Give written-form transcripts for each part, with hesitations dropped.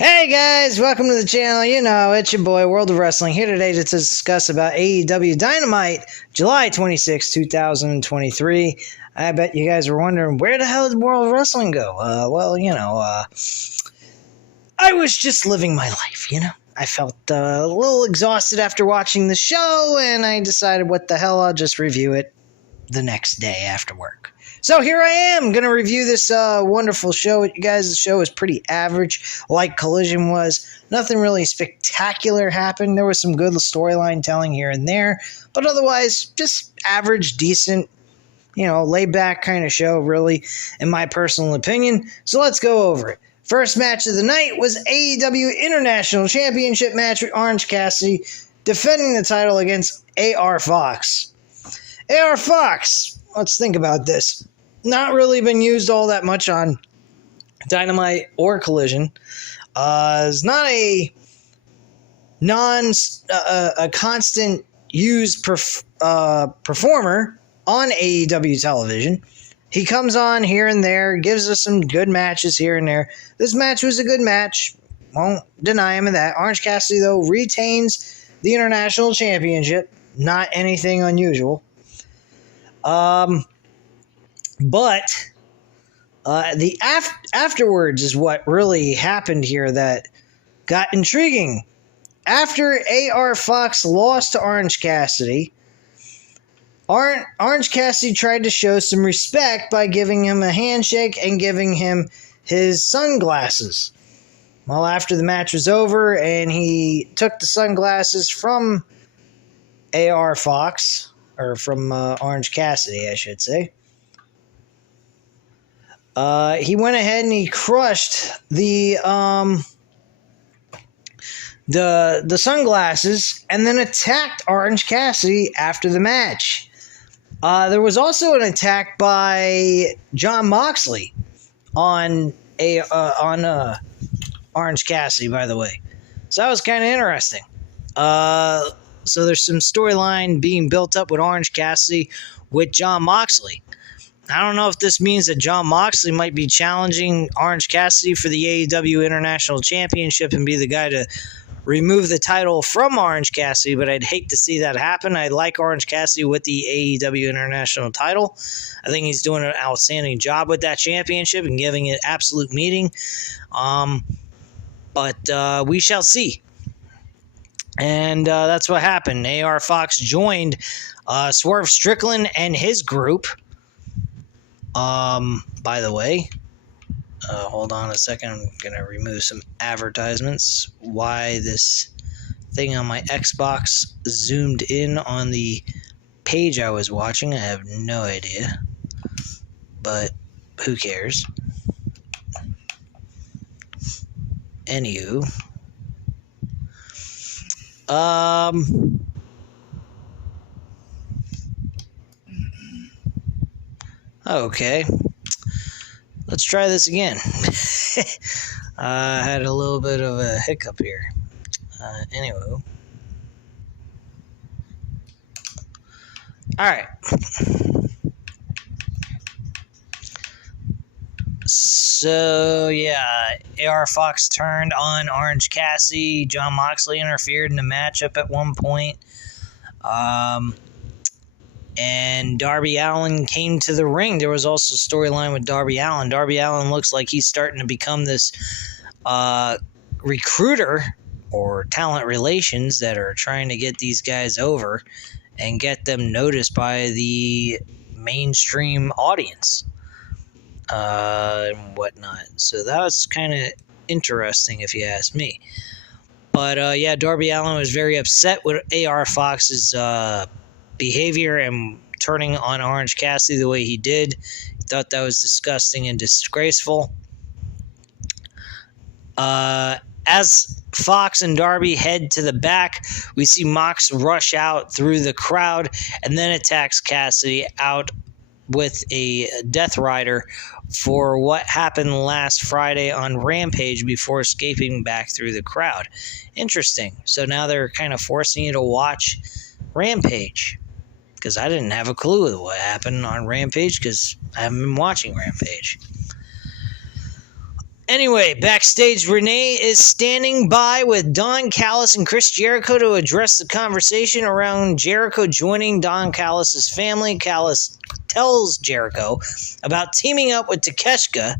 Hey guys, welcome to the channel. You know, it's your boy, World of Wrestling, here today to discuss about AEW Dynamite, July 26, 2023. I bet you guys were wondering, where the hell did World of Wrestling go? I was just living my life, you know. I felt a little exhausted after watching the show, and I decided, what the hell, I'll just review it the next day after work. So here I am, going to review this wonderful show with you guys. The show was pretty average, like Collision was. Nothing really spectacular happened. There was some good storyline telling here and there, but otherwise, just average, decent, laid back kind of show, really, in my personal opinion. So let's go over it. First match of the night was AEW International Championship match with Orange Cassidy defending the title against AR Fox. AR Fox, let's think about this. Not really been used all that much on Dynamite or Collision. It's not a constant used performer on AEW television. He comes on here and there, gives us some good matches here and there. This match was a good match. Won't deny him of that. Orange Cassidy, though, retains the International Championship. Not anything unusual. But the afterwards is what really happened here that got intriguing. After AR Fox lost to Orange Cassidy, Orange Cassidy tried to show some respect by giving him a handshake and giving him his sunglasses. Well, after the match was over and he took the sunglasses from AR Fox, or from Orange Cassidy, I should say, he went ahead and he crushed the sunglasses and then attacked Orange Cassidy after the match. There was also an attack by Jon Moxley on Orange Cassidy, by the way. So that was kind of interesting. So there's some storyline being built up with Orange Cassidy with Jon Moxley. I don't know if this means that Jon Moxley might be challenging Orange Cassidy for the AEW International Championship and be the guy to remove the title from Orange Cassidy, but I'd hate to see that happen. I like Orange Cassidy with the AEW International title. I think he's doing an outstanding job with that championship and giving it absolute meaning. But we shall see. And that's what happened. AR Fox joined Swerve Strickland and his group. By the way, hold on a second. I'm going to remove some advertisements. Why this thing on my Xbox zoomed in on the page I was watching, I have no idea. But who cares? Anywho. Okay. Let's try this again. I had a little bit of a hiccup here. Anyway. Alright. So, yeah, AR Fox turned on Orange Cassidy. Jon Moxley interfered in the matchup at one point. And Darby Allin came to the ring. There was also a storyline with Darby Allin. Darby Allin looks like he's starting to become this recruiter or talent relations that are trying to get these guys over and get them noticed by the mainstream audience and whatnot. So that was kind of interesting, if you ask me. But yeah, Darby Allin was very upset with AR Fox's behavior and turning on Orange Cassidy the way he did. He thought that was disgusting and disgraceful. As Fox and Darby head to the back, we see Mox rush out through the crowd and then attacks Cassidy out with a Death Rider for what happened last Friday on Rampage before escaping back through the crowd. Interesting. So now they're kind of forcing you to watch Rampage, because I didn't have a clue what happened on Rampage because I haven't been watching Rampage. Anyway, backstage, Renee is standing by with Don Callis and Chris Jericho to address the conversation around Jericho joining Don Callis' family. Callis tells Jericho about teaming up with Takeshita,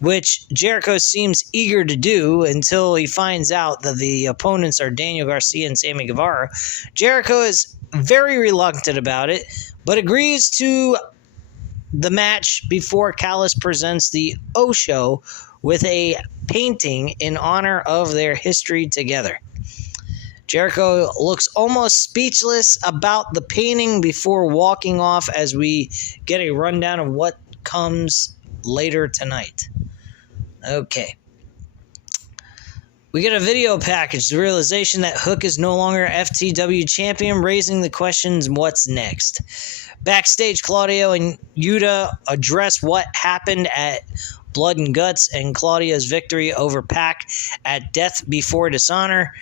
which Jericho seems eager to do until he finds out that the opponents are Daniel Garcia and Sammy Guevara. Jericho is very reluctant about it, but agrees to the match before Callis presents the O Show with a painting in honor of their history together. Jericho looks almost speechless about the painting before walking off as we get a rundown of what comes later tonight. Okay. We get a video package, the realization that Hook is no longer FTW champion, raising the questions, what's next? Backstage, Claudio and Yuta address what happened at Blood and Guts and Claudio's victory over Pac at Death Before Dishonor.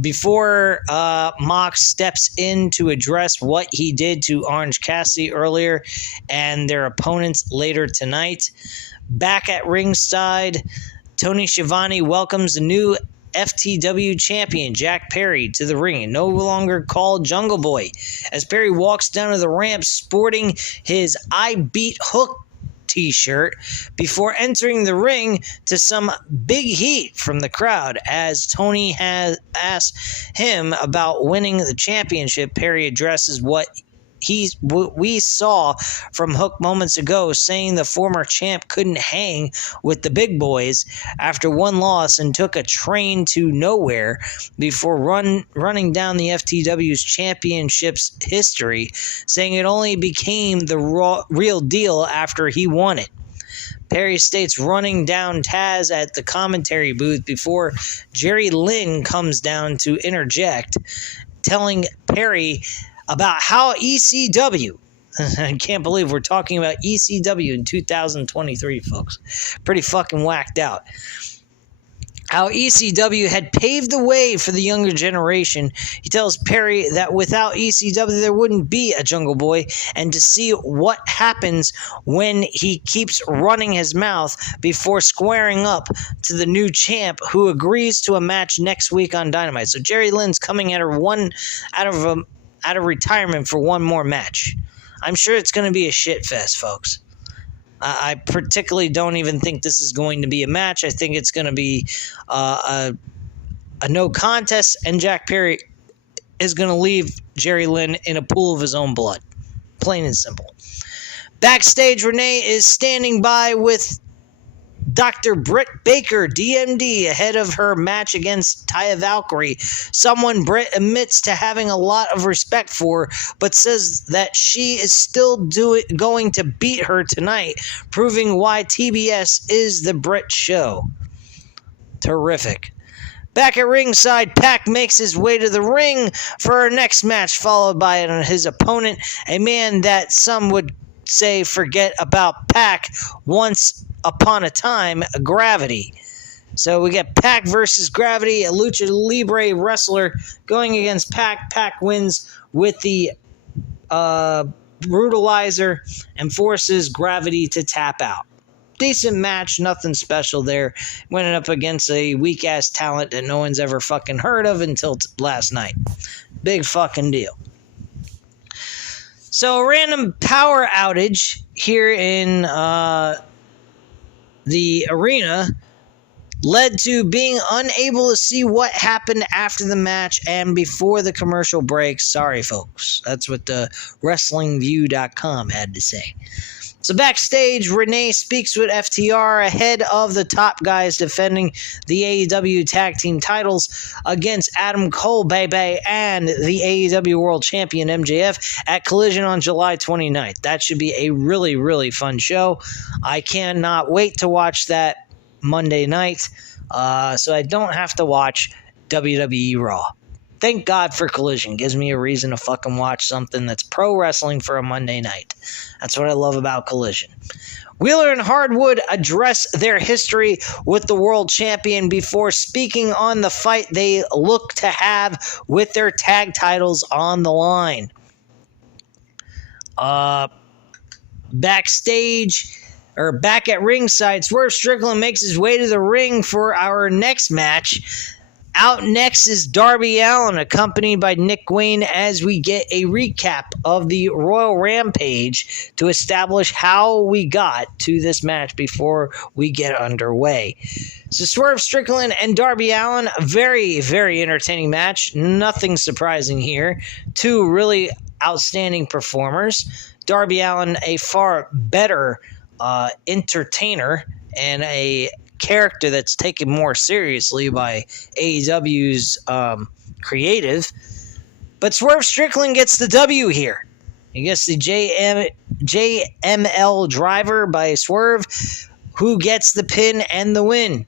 Before Mox steps in to address what he did to Orange Cassidy earlier and their opponents later tonight. Back at ringside, Tony Schiavone welcomes the new FTW champion, Jack Perry, to the ring, no longer called Jungle Boy, as Perry walks down to the ramp sporting his I Beat Hook t-shirt before entering the ring to some big heat from the crowd. As Tony has asked him about winning the championship, Perry addresses what we saw from Hook moments ago, saying the former champ couldn't hang with the big boys after one loss and took a train to nowhere before running down the FTW's championship's history, saying it only became the real deal after he won it. Perry states running down Taz at the commentary booth before Jerry Lynn comes down to interject, telling Perry about how ECW, I can't believe we're talking about ECW in 2023, folks. Pretty fucking whacked out. How ECW had paved the way for the younger generation. He tells Perry that without ECW there wouldn't be a Jungle Boy, and to see what happens when he keeps running his mouth before squaring up to the new champ, who agrees to a match next week on Dynamite. So Jerry Lynn's coming at her out of retirement for one more match. I'm sure it's going to be a shit fest, folks. I particularly don't even think this is going to be a match. I think it's going to be a no contest, and Jack Perry is going to leave Jerry Lynn in a pool of his own blood. Plain and simple. Backstage, Renee is standing by with Dr. Britt Baker, DMD, ahead of her match against Taya Valkyrie, someone Britt admits to having a lot of respect for, but says that she is still going to beat her tonight, proving why TBS is the Britt show. Terrific. Back at ringside, Pac makes his way to the ring for our next match, followed by his opponent, a man that some would say forget about Pac once upon a time, Gravity. So we get Pac versus Gravity, a Lucha Libre wrestler going against Pac. Pac wins with the brutalizer and forces Gravity to tap out. Decent match, nothing special there. Went up against a weak-ass talent that no one's ever fucking heard of until last night. Big fucking deal. So a random power outage here in the arena led to being unable to see what happened after the match and before the commercial break. Sorry, folks. That's what the WrestlingView.com had to say. So backstage, Renee speaks with FTR ahead of the top guys defending the AEW Tag Team titles against Adam Cole, baby, and the AEW World Champion MJF at Collision on July 29th. That should be a really, really fun show. I cannot wait to watch that Monday night, so I don't have to watch WWE Raw. Thank God for Collision. Gives me a reason to fucking watch something that's pro wrestling for a Monday night. That's what I love about Collision. Wheeler and Hardwood address their history with the world champion before speaking on the fight they look to have with their tag titles on the line. Backstage, Back at ringside, Swerve Strickland makes his way to the ring for our next match. Out next is Darby Allin, accompanied by Nick Wayne, as we get a recap of the Royal Rampage to establish how we got to this match before we get underway. So Swerve Strickland and Darby Allin, very, very entertaining match. Nothing surprising here. Two really outstanding performers. Darby Allin, a far better entertainer and a character that's taken more seriously by AEW's creative. But Swerve Strickland gets the W here. He gets the JML driver by Swerve, who gets the pin and the win.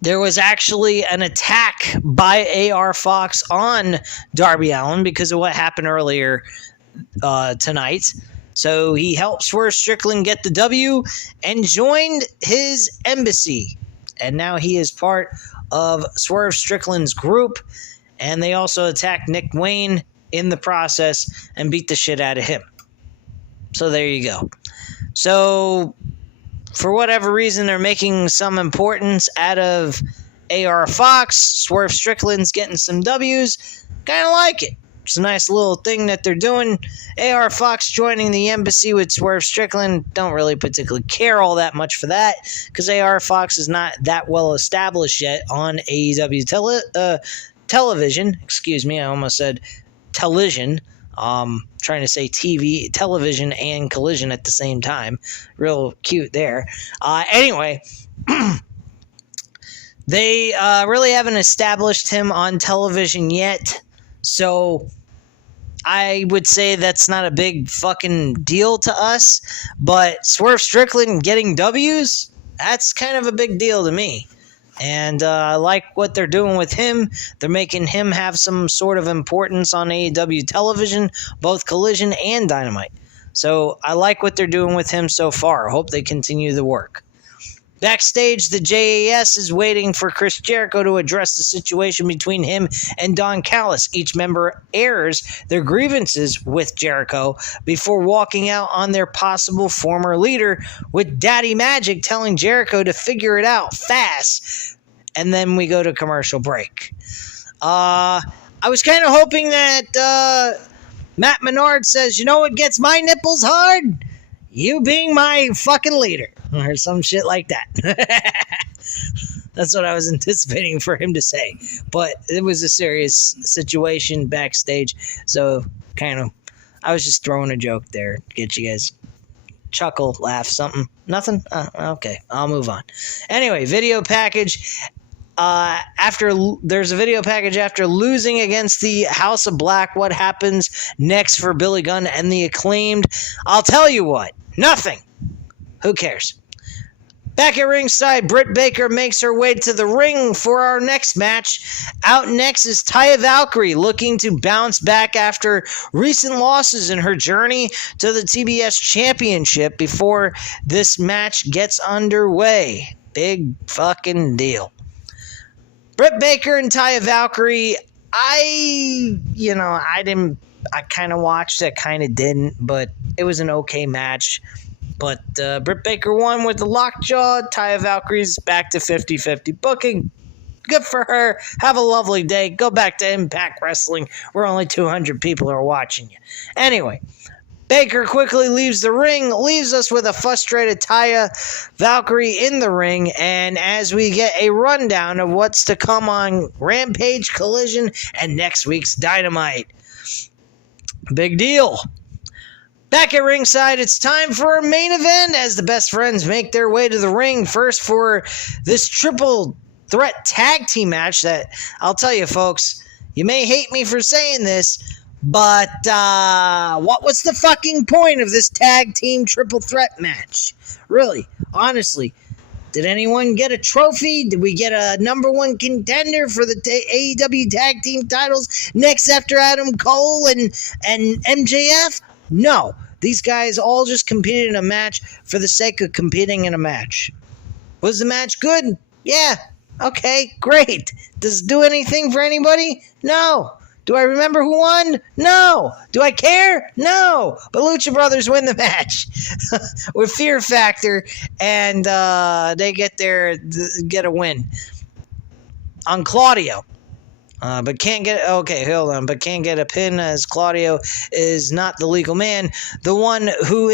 There was actually an attack by AR Fox on Darby Allin because of what happened earlier tonight. So he helped Swerve Strickland get the W and joined his embassy. And now he is part of Swerve Strickland's group. And they also attacked Nick Wayne in the process and beat the shit out of him. So there you go. So for whatever reason, they're making some importance out of AR Fox. Swerve Strickland's getting some W's. Kind of like it. It's a nice little thing that they're doing. AR Fox joining the embassy with Swerve Strickland. Don't really particularly care all that much for that because AR Fox is not that well established yet on AEW television. Excuse me, I almost said television. Trying to say TV, television, and collision at the same time. Real cute there. Anyway, they really haven't established him on television yet. So I would say that's not a big fucking deal to us, but Swerve Strickland getting W's, that's kind of a big deal to me. And I like what they're doing with him. They're making him have some sort of importance on AEW television, both Collision and Dynamite. So I like what they're doing with him so far. I hope they continue the work. Backstage, the JAS is waiting for Chris Jericho to address the situation between him and Don Callis. Each member airs their grievances with Jericho before walking out on their possible former leader, with Daddy Magic telling Jericho to figure it out fast. And then we go to commercial break. I was kind of hoping that Matt Menard says, you know what gets my nipples hard? You being my fucking leader. Or some shit like that. That's what I was anticipating for him to say. But it was a serious situation backstage. So, I was just throwing a joke there. Get you guys chuckle, laugh, something. Nothing? Okay, I'll move on. Anyway, video package. There's a video package after losing against the House of Black. What happens next for Billy Gunn and the Acclaimed? I'll tell you what. Nothing. Who cares? Back at ringside, Britt Baker makes her way to the ring for our next match. Out next is Taya Valkyrie, looking to bounce back after recent losses in her journey to the TBS Championship before this match gets underway. Big fucking deal. Britt Baker and Taya Valkyrie, I kind of watched it, kind of didn't, but it was an okay match. But Britt Baker won with the lockjaw. Taya Valkyrie's back to 50-50 booking. Good for her. Have a lovely day. Go back to Impact Wrestling where only 200 people are watching you. Anyway, Baker quickly leaves the ring, leaves us with a frustrated Taya Valkyrie in the ring, and as we get a rundown of what's to come on Rampage, Collision, and next week's Dynamite. Big deal. Back at ringside, it's time for our main event as the best friends make their way to the ring. First for this triple threat tag team match that, I'll tell you folks, you may hate me for saying this, but what was the fucking point of this tag team triple threat match? Really, honestly, did anyone get a trophy? Did we get a number one contender for the AEW tag team titles next after Adam Cole and MJF? No, these guys all just competed in a match for the sake of competing in a match. Was the match good? Yeah. Okay, great. Does it do anything for anybody? No. Do I remember who won? No. Do I care? No. But Lucha Brothers win the match with Fear Factor, and they get a win on Claudio. But can't get a pin, as Claudio is not the legal man. The one who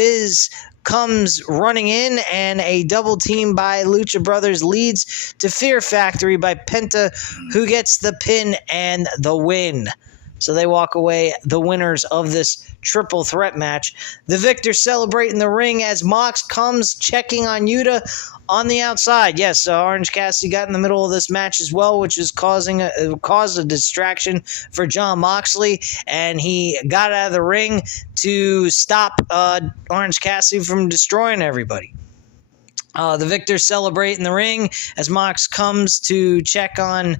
comes running in, and a double team by Lucha Brothers leads to Fear Factory by Penta, who gets the pin and the win. So they walk away the winners of this triple threat match. The victors celebrate in the ring as Mox comes checking on Yuta on the outside. Yes, Orange Cassidy got in the middle of this match as well, which is caused a distraction for Jon Moxley, and he got out of the ring to stop Orange Cassidy from destroying everybody. The victors celebrate in the ring as Mox comes to check on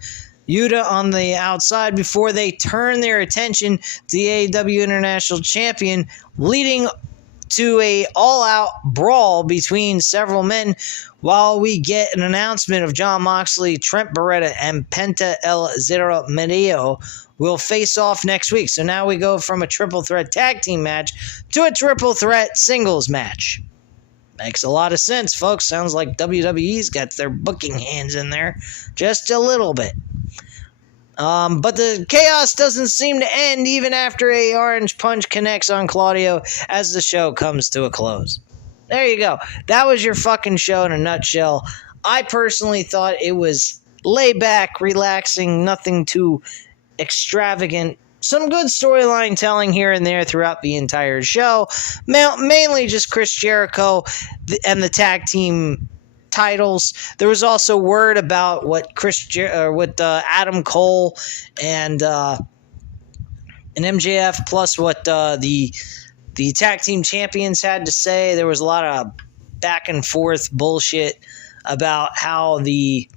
Yuta on the outside before they turn their attention to the AEW International Champion, leading to a all-out brawl between several men, while we get an announcement of Jon Moxley, Trent Beretta, and Penta El Zero Medio will face off next week. So now we go from a triple threat tag team match to a triple threat singles match. Makes a lot of sense, folks. Sounds like WWE's got their booking hands in there just a little bit. But the chaos doesn't seem to end even after a orange punch connects on Claudio as the show comes to a close. There you go. That was your fucking show in a nutshell. I personally thought it was laid back, relaxing, nothing too extravagant. Some good storyline telling here and there throughout the entire show. Mainly just Chris Jericho and the tag team titles. There was also word about what Adam Cole and MJF, plus what the tag team champions had to say. There was a lot of back and forth bullshit about how the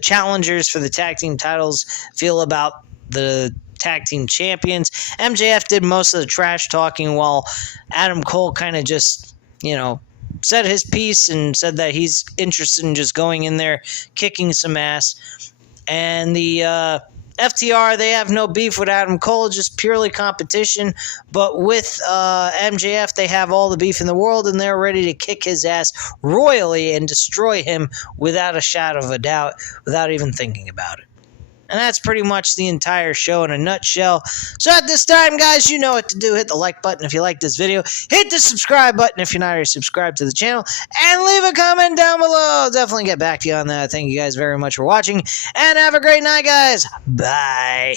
challengers for the tag team titles feel about the tag team champions. MJF did most of the trash talking, while Adam Cole kind of just, said his piece and said that he's interested in just going in there, kicking some ass. And the FTR, they have no beef with Adam Cole, just purely competition. But with MJF, they have all the beef in the world, and they're ready to kick his ass royally and destroy him without a shadow of a doubt, without even thinking about it. And that's pretty much the entire show in a nutshell. So at this time, guys, you know what to do. Hit the like button if you like this video. Hit the subscribe button if you're not already subscribed to the channel. And leave a comment down below. I'll definitely get back to you on that. Thank you guys very much for watching. And have a great night, guys. Bye.